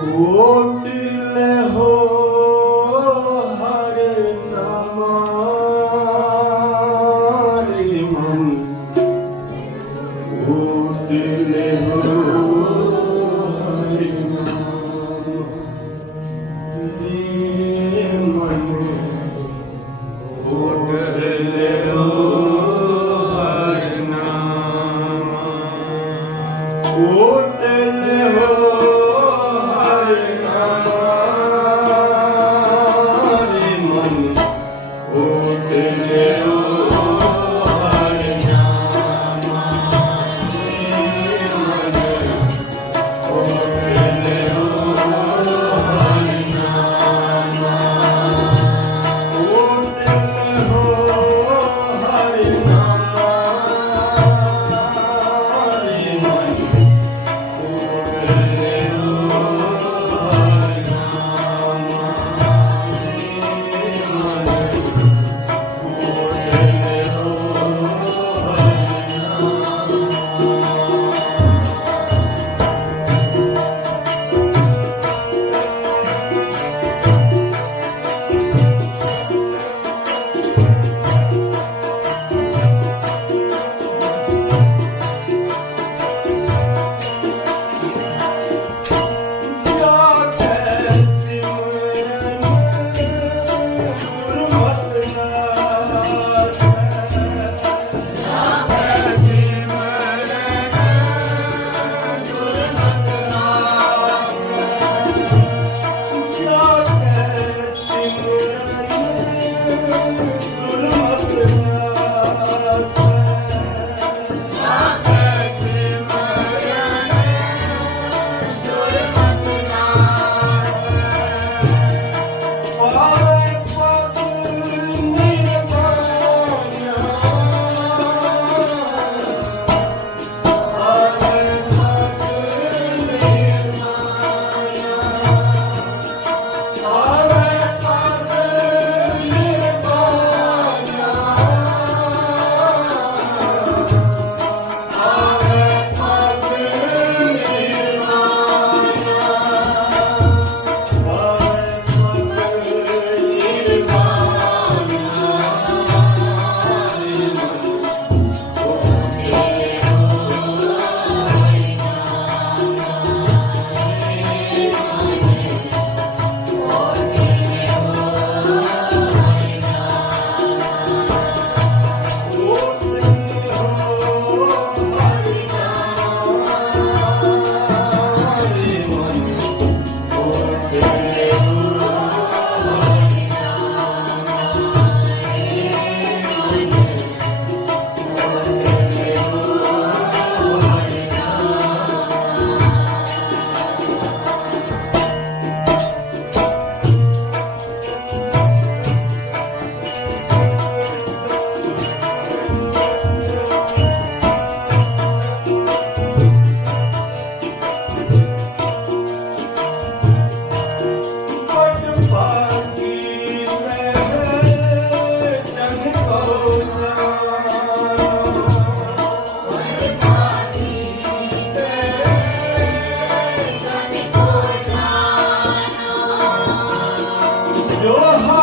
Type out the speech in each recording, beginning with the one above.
Won't Oh,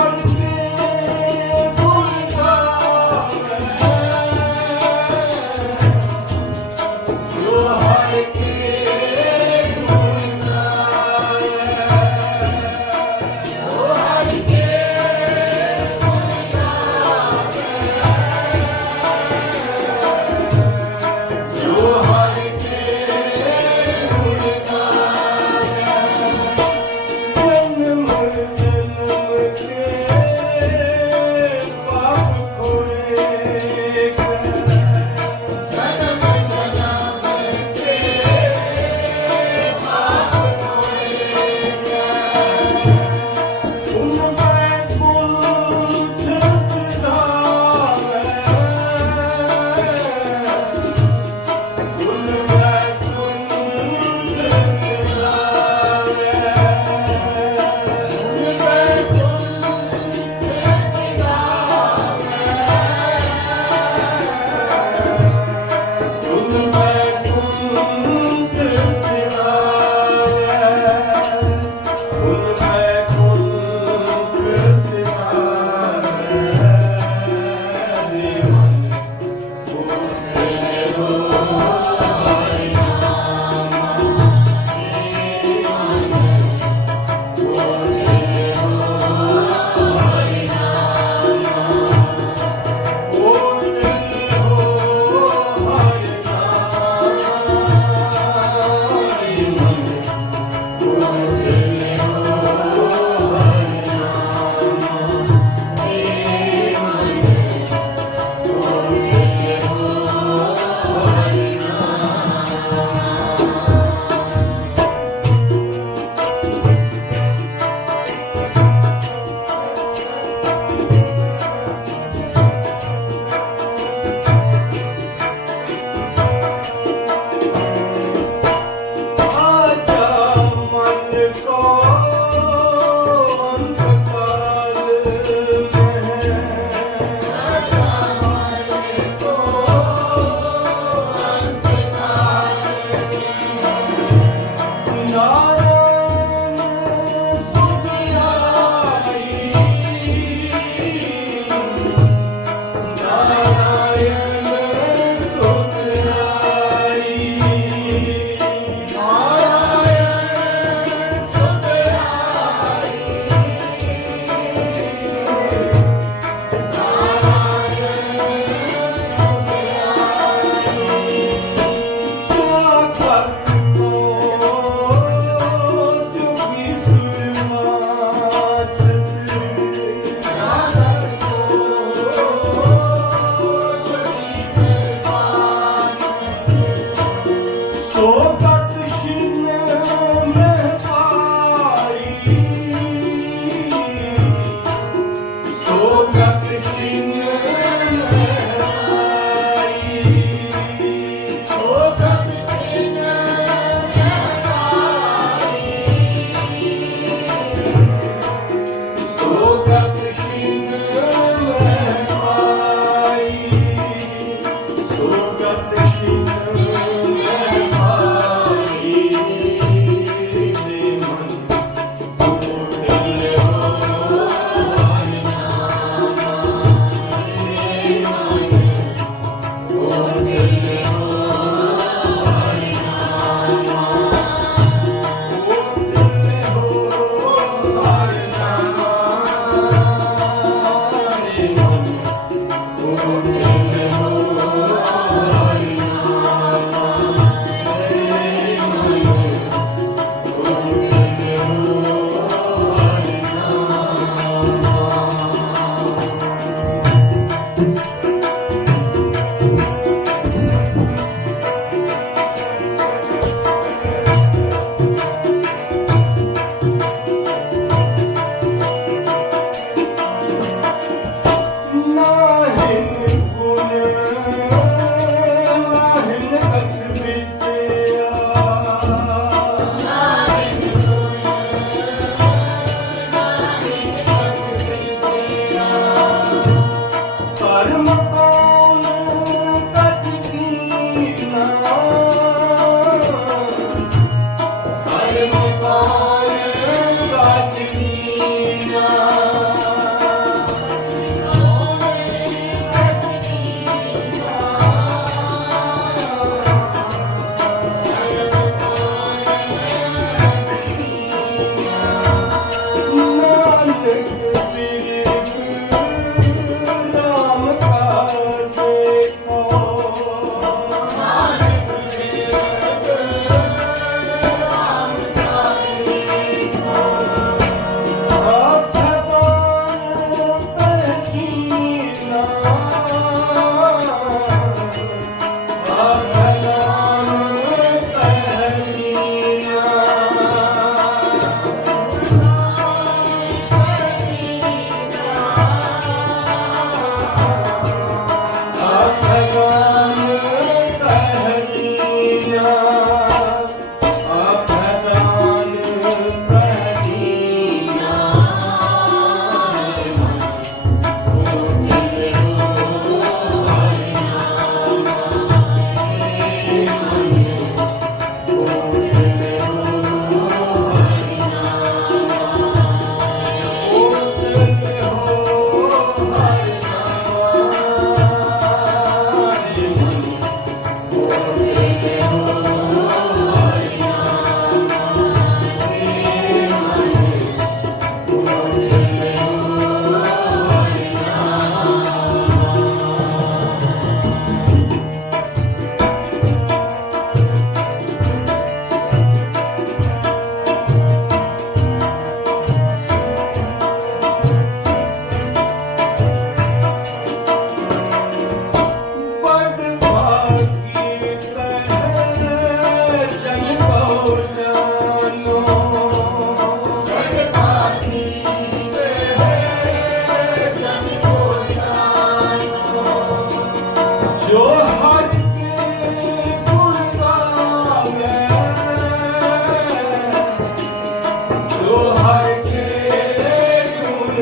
see.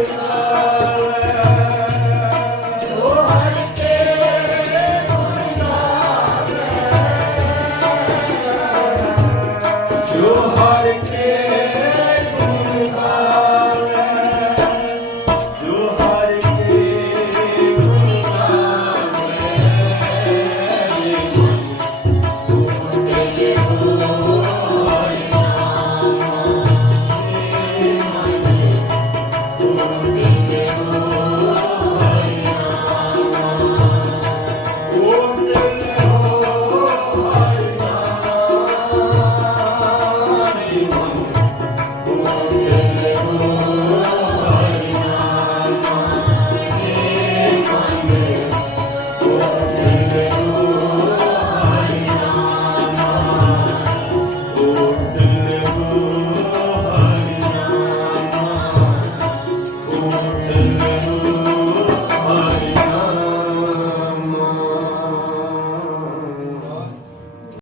Thanks.